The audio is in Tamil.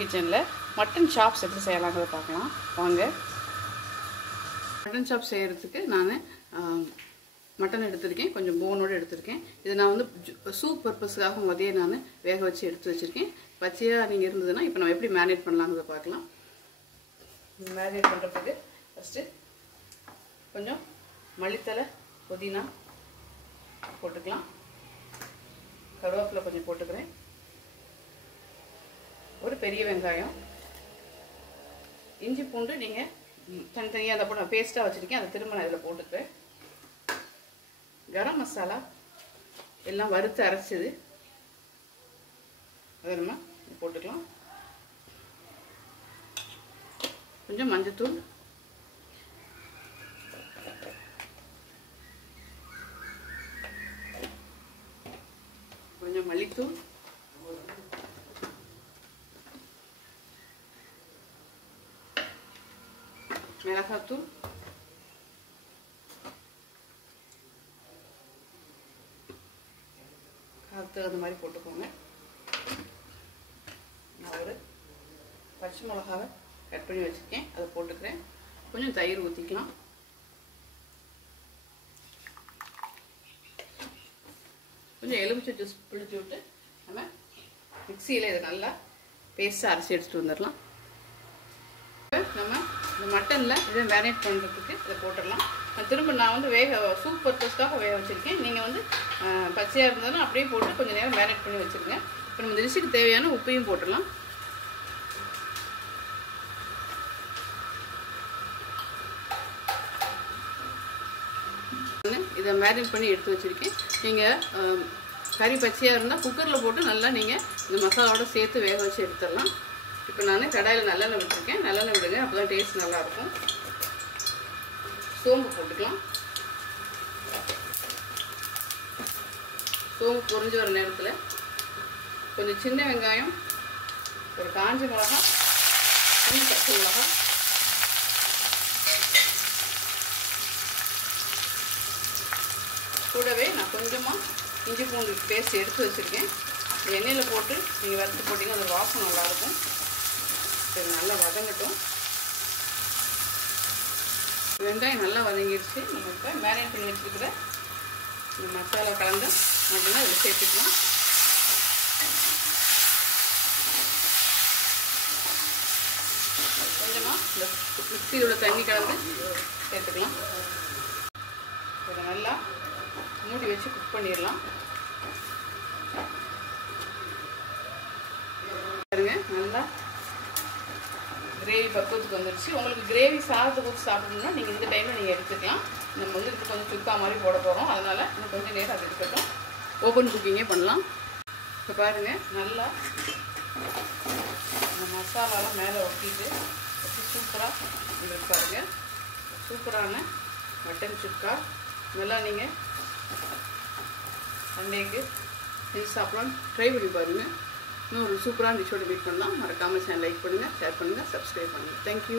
கிச்சனில் மட்டன் சாப்ஸ் எப்படி செய்யலாங்கிறத பார்க்கலாம் வாங்க. மட்டன் சாப்ஸ் செய்கிறதுக்கு நான் மட்டன் எடுத்திருக்கேன், கொஞ்சம் போனோடு எடுத்திருக்கேன். இதை நான் வந்து சூப் பர்பஸ்க்காக மதியம் நான் வேக வச்சு எடுத்து வச்சுருக்கேன். பச்சையாக நீங்கள் இருந்ததுன்னா இப்போ நம்ம எப்படி மேரினேட் பண்ணலாங்கிறத பார்க்கலாம். மேரினேட் பண்ணுறதுக்கு ஃபஸ்ட்டு கொஞ்சம் மல்லித்தலை, புதினா போட்டுக்கலாம். கருவேப்பிலை கொஞ்சம் போட்டுக்கிறேன். ஒரு பெரிய வெங்காயம், இஞ்சி பூண்டு நீங்கள் தனித்தனியாக அதை போட்டு பேஸ்ட்டாக வச்சுருக்கேன், அதை திரும்ப நான் இதில் போட்டுக்கிறேன். கரம் மசாலா எல்லாம் வறுத்து அரைச்சது அதை நம்ம போட்டுக்கலாம். கொஞ்சம் மஞ்சத்தூள், கொஞ்சம் மல்லித்தூள், மிளகாத்தூள், காரத்துக்கு அந்த மாதிரி போட்டுக்கோங்க. நான் ஒரு பச்சை மிளகாவை கட் பண்ணி வச்சுருக்கேன், அதை போட்டுக்கிறேன். கொஞ்சம் தயிர் ஊற்றிக்கலாம். கொஞ்சம் எலுமிச்சை ஜூஸ் புளிச்சு விட்டு நம்ம மிக்சியில் இதை நல்லா பேஸ்ட்டாக அரைச்சி எடுத்துகிட்டு வந்துடலாம். நம்ம இந்த மட்டனில் இதை மேரினேட் பண்ணுறதுக்கு இதை போட்டுடலாம். திரும்ப நான் வந்து சூப் பர்பஸ்க்காக வேக வச்சுருக்கேன். நீங்கள் வந்து பச்சையாக இருந்ததுன்னா அப்படியே போட்டு கொஞ்சம் நேரம் மேரினேட் பண்ணி வச்சுருங்க. இப்போ நம்ம டிஷ்ஷுக்கு தேவையான உப்பையும் போட்டுடலாம். இதை மேரினேட் பண்ணி எடுத்து வச்சுருக்கேன். நீங்கள் கறி பச்சையாக இருந்தால் குக்கரில் போட்டு நல்லா நீங்கள் இந்த மசாலாவோட சேர்த்து வேக வச்சு எடுத்துடலாம். இப்போ நான் கடாயில் நல்லெண்ணெய் விட்டுருக்கேன். நல்லெண்ணெய் விடுங்க, அப்போ தான் டேஸ்ட் நல்லாயிருக்கும். சோம்பு போட்டுக்கலாம். சோம்பு பொரிஞ்சு வர நேரத்தில் கொஞ்சம் சின்ன வெங்காயம், ஒரு காஞ்ச மிளகா, கொஞ்சம் பச்சை மிளகா, கூடவே நான் கொஞ்சமாக இஞ்சி பூண்டு பேஸ்ட் எடுத்து வச்சுருக்கேன். எண்ணெயில் போட்டு நீங்கள் வறுத்து போட்டிங்கன்னா அது வாசம் நல்லாயிருக்கும். சரி, நல்லா வதங்கட்டும். வெங்காயம் நல்லா வதங்கிடுச்சு. நம்ம இப்போ மேரினேட் பண்ணி வச்சுருக்கிற இந்த மசாலா கலந்து மட்டும்தான் இதில் சேர்த்துக்கலாம். கொஞ்சமாக இந்த மிக்சியோட தண்ணி கலந்து சேர்த்துக்கலாம். இதை நல்லா மூடி வச்சு குக் பண்ணிடலாம். பாருங்க, நல்லா கிரேவி பக்குவத்துக்கு வந்துடுச்சு. உங்களுக்கு கிரேவி சாதத்தை ஊற்றி சாப்பிடணும்னா நீங்கள் இந்த டைமில் நீங்கள் எடுத்துக்கலாம். நம்ம வந்து இதுக்கு கொஞ்சம் சுக்கா மாதிரி போட போகிறோம், அதனால் இன்னும் கொஞ்சம் நேரம் அது இருக்கட்டும். ஓப்பன் குக்கிங்கே பண்ணலாம். இப்போ பாருங்கள், நல்லா இந்த மசாலாலாம் மேலே ஒட்டிட்டு சூப்பராக உங்களுக்கு பாருங்கள், சூப்பரான மட்டன் சுக்கா. நல்லா நீங்கள் சண்டேக்கு செஞ்சு சாப்பிடலாம். ட்ரை பண்ணி பாருங்கள். இன்னும் ஒரு சூப்பரான டிஷ்ஷோட மீட் பண்ணலாம். மறக்காமல் சேனல் லைக் பண்ணுங்கள், ஷேர் பண்ணுங்கள், சப்ஸ்கிரைப் பண்ணுங்கள். தேங்க்யூ.